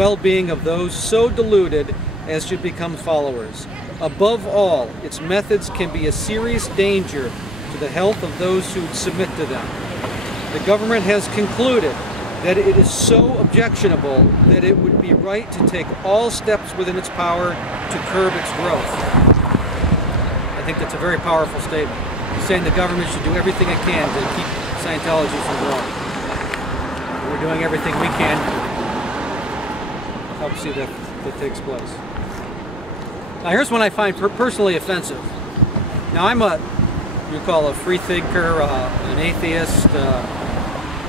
well-being of those so deluded as to become followers. Above all, its methods can be a serious danger to the health of those who submit to them. The government has concluded that it is so objectionable that it would be right to take all steps within its power to curb its growth. I think that's a very powerful statement. He's saying the government should do everything it can to keep Scientology from growing. We're doing everything we can to help see that takes place. Now here's one I find personally offensive. Now I'm you call a free thinker, an atheist,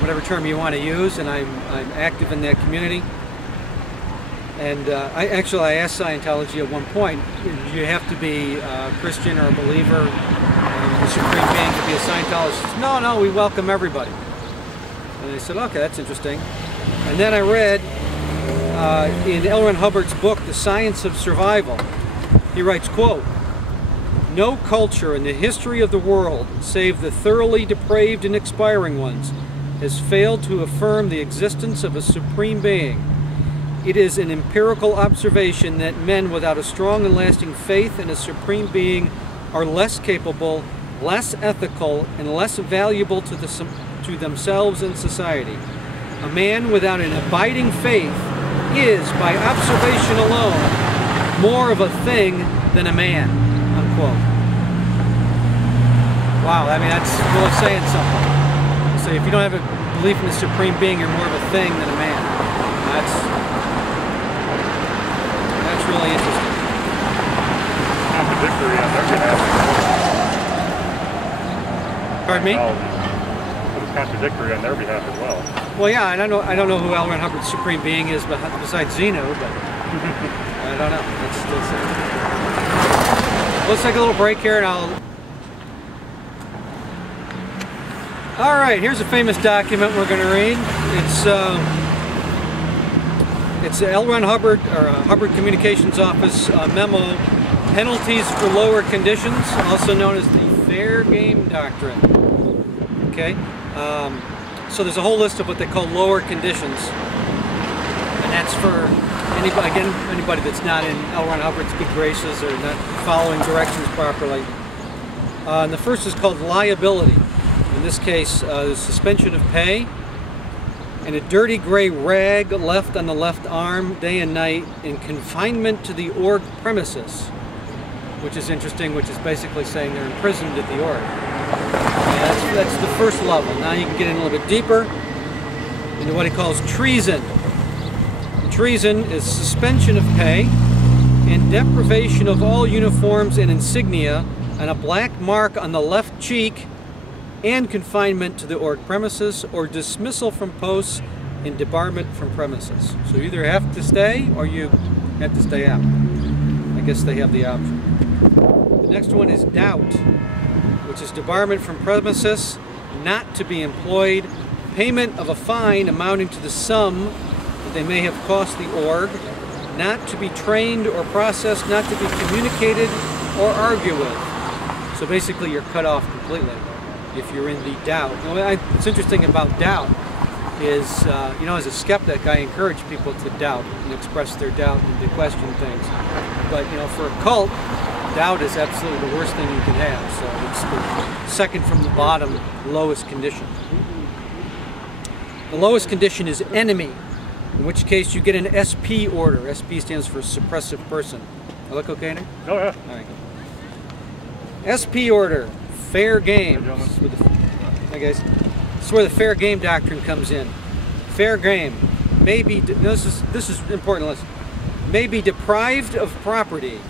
whatever term you want to use, and I'm active in that community. And I asked Scientology at one point, do you have to be a Christian or a believer in the Supreme Being to be a Scientologist? No, we welcome everybody. And they said, okay, that's interesting. And then I read in L. Ron Hubbard's book, The Science of Survival, he writes, quote, "No culture in the history of the world, save the thoroughly depraved and expiring ones, has failed to affirm the existence of a Supreme Being. It is an empirical observation that men without a strong and lasting faith in a Supreme Being are less capable, less ethical, and less valuable to themselves and society. A man without an abiding faith is, by observation alone, more of a thing than a man," unquote. Wow, I mean, that's really saying something. So if you don't have a belief in the Supreme Being, you're more of a thing than a man. That's really interesting. Contradictory on their behalf. Pardon me? It was contradictory on their behalf as well. Well, yeah, I don't know who L. Ron Hubbard's Supreme Being is besides Zeno, but I don't know. Let's take a little break here, and All right, here's a famous document we're going to read. It's L. Ron Hubbard, or Hubbard Communications Office memo, Penalties for Lower Conditions, also known as the Fair Game Doctrine. Okay, so there's a whole list of what they call lower conditions, and that's for anybody that's not in L. Ron Hubbard's good graces or not following directions properly. And the first is called liability. In this case, the suspension of pay and a dirty gray rag left on the left arm day and night in confinement to the org premises, which is interesting, which is basically saying they're imprisoned at the org. And that's the first level. Now you can get in a little bit deeper into what he calls treason. Treason is suspension of pay and deprivation of all uniforms and insignia and a black mark on the left cheek and confinement to the org premises or dismissal from posts and debarment from premises. So you either have to stay or you have to stay out. I guess they have the option. The next one is doubt, which is debarment from premises, not to be employed, payment of a fine amounting to the sum that they may have cost the org, not to be trained or processed, not to be communicated or argued with. So basically you're cut off completely if you're in the doubt. What's interesting about doubt is, as a skeptic, I encourage people to doubt and express their doubt and to question things. But, for a cult, doubt is absolutely the worst thing you can have. So it's the second from the bottom, lowest condition. The lowest condition is enemy, in which case you get an SP order. SP stands for suppressive person. I look okay there? Oh, yeah. All right. SP order. Fair game. Hi guys. This is where the fair game doctrine comes in. Fair game may be, this is important, listen, may be deprived of property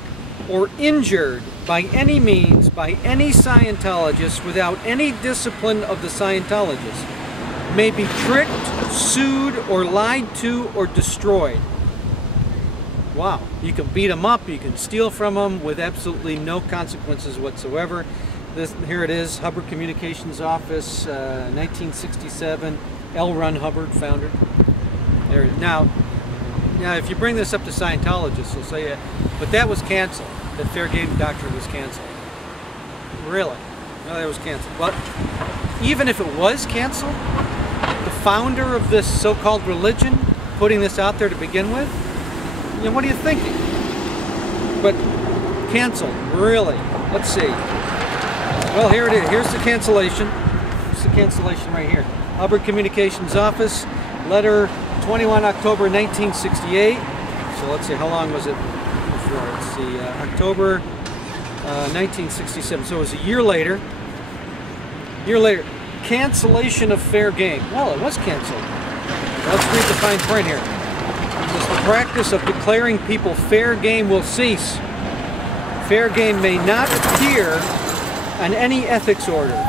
or injured by any means by any Scientologist without any discipline of the Scientologist, may be tricked, sued, or lied to, or destroyed. Wow. You can beat them up, you can steal from them with absolutely no consequences whatsoever. Here it is, Hubbard Communications Office, 1967, L. Ron Hubbard, founder. There. Now, if you bring this up to Scientologists, they'll say, but that was canceled. The fair game doctrine was canceled. Really? No, that was canceled. But even if it was canceled, the founder of this so-called religion putting this out there to begin with? You know, what are you thinking? But canceled, really? Let's see. Well, here it is. Here's the cancellation. Here's the cancellation right here. Hubbard Communications Office, letter 21 October 1968. So let's see, how long was it before? Let's see, October 1967. So it was a year later. Cancellation of fair game. Well, it was canceled. Let's read the fine print here. It's the practice of declaring people fair game will cease. Fair game may not appear on any ethics order.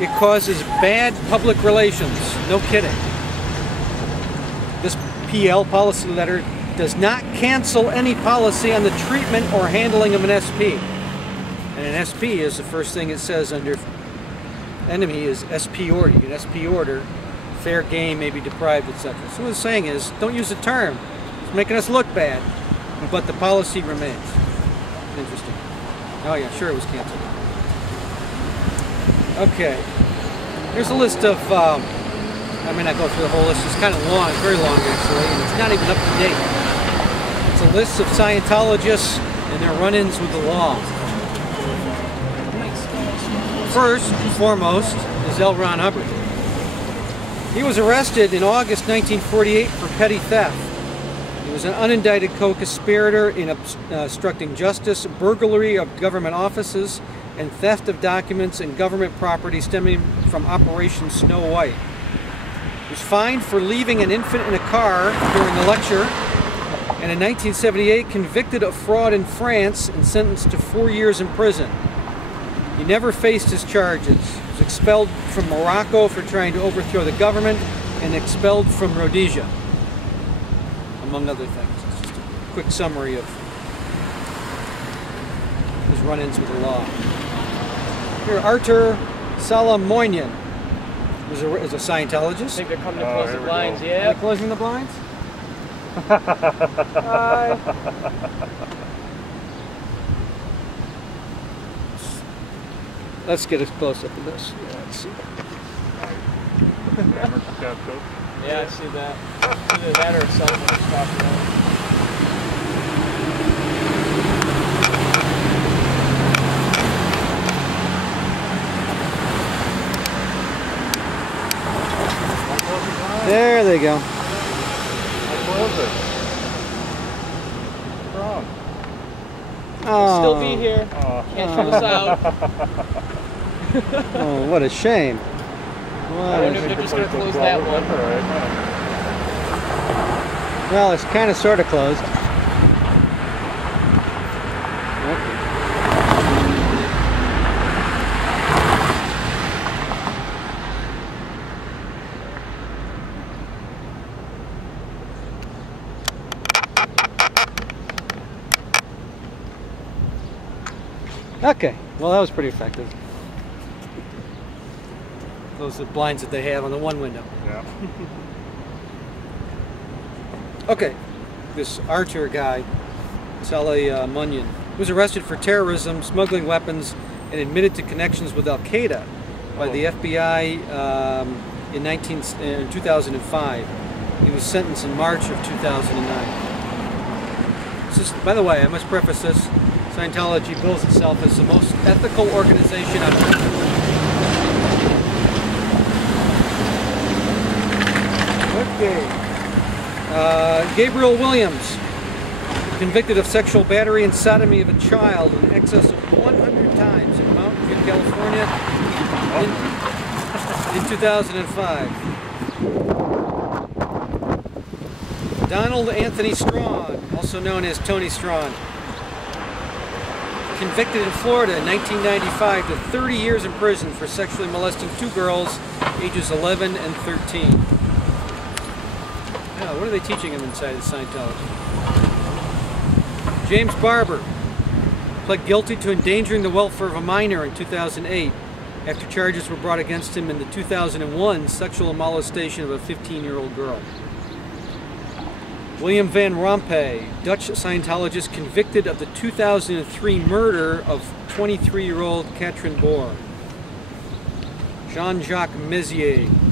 It causes bad public relations. No kidding. This PL policy letter does not cancel any policy on the treatment or handling of an SP. And an SP is the first thing it says under enemy is SP order. You get SP order, fair game may be deprived, etc. So what it's saying is, don't use the term. It's making us look bad, but the policy remains. Interesting. Oh yeah, sure it was canceled. Okay. Here's a list of, I may not go through the whole list, it's kind of long, very long actually, and it's not even up to date. It's a list of Scientologists and their run-ins with the law. First and foremost is L. Ron Hubbard. He was arrested in August 1948 for petty theft. He was an unindicted co-conspirator in obstructing justice, burglary of government offices, and theft of documents and government property stemming from Operation Snow White. He was fined for leaving an infant in a car during a lecture, and in 1978 convicted of fraud in France and sentenced to 4 years in prison. He never faced his charges. He was expelled from Morocco for trying to overthrow the government and expelled from Rhodesia, among other things. It's just a quick summary of his run-ins with the law. Here, Artur Salamoinian is a Scientologist. I think they're coming to close the blinds, yeah. Are they closing the blinds? Hi. Let's get a close-up of this. Yeah, let's see. Yeah, I see that. Either that or someone was talking about. There they go. I'll still be here. Can't throw us out. Oh, what a shame. I wonder if they're just going to close that one. Well, it's kind of sort of closed. Okay, well that was pretty effective. Those are the blinds that they have on the one window. Yeah. Okay, this Archer guy, Saleh Munyan, was arrested for terrorism, smuggling weapons, and admitted to connections with Al-Qaeda by the FBI in 2005. He was sentenced in March of 2009. This is, by the way, I must preface this, Scientology bills itself as the most ethical organization on earth. Okay. Gabriel Williams, convicted of sexual battery and sodomy of a child in excess of 100 times in Mountain View, California in 2005. Donald Anthony Strawn, also known as Tony Strawn, convicted in Florida in 1995 to 30 years in prison for sexually molesting 2 girls ages 11 and 13. Yeah, what are they teaching him inside of Scientology? James Barber pled guilty to endangering the welfare of a minor in 2008 after charges were brought against him in the 2001 sexual molestation of a 15-year-old girl. William Van Rompuy, Dutch Scientologist convicted of the 2003 murder of 23-year-old Katrin Boer. Jean-Jacques Mezier,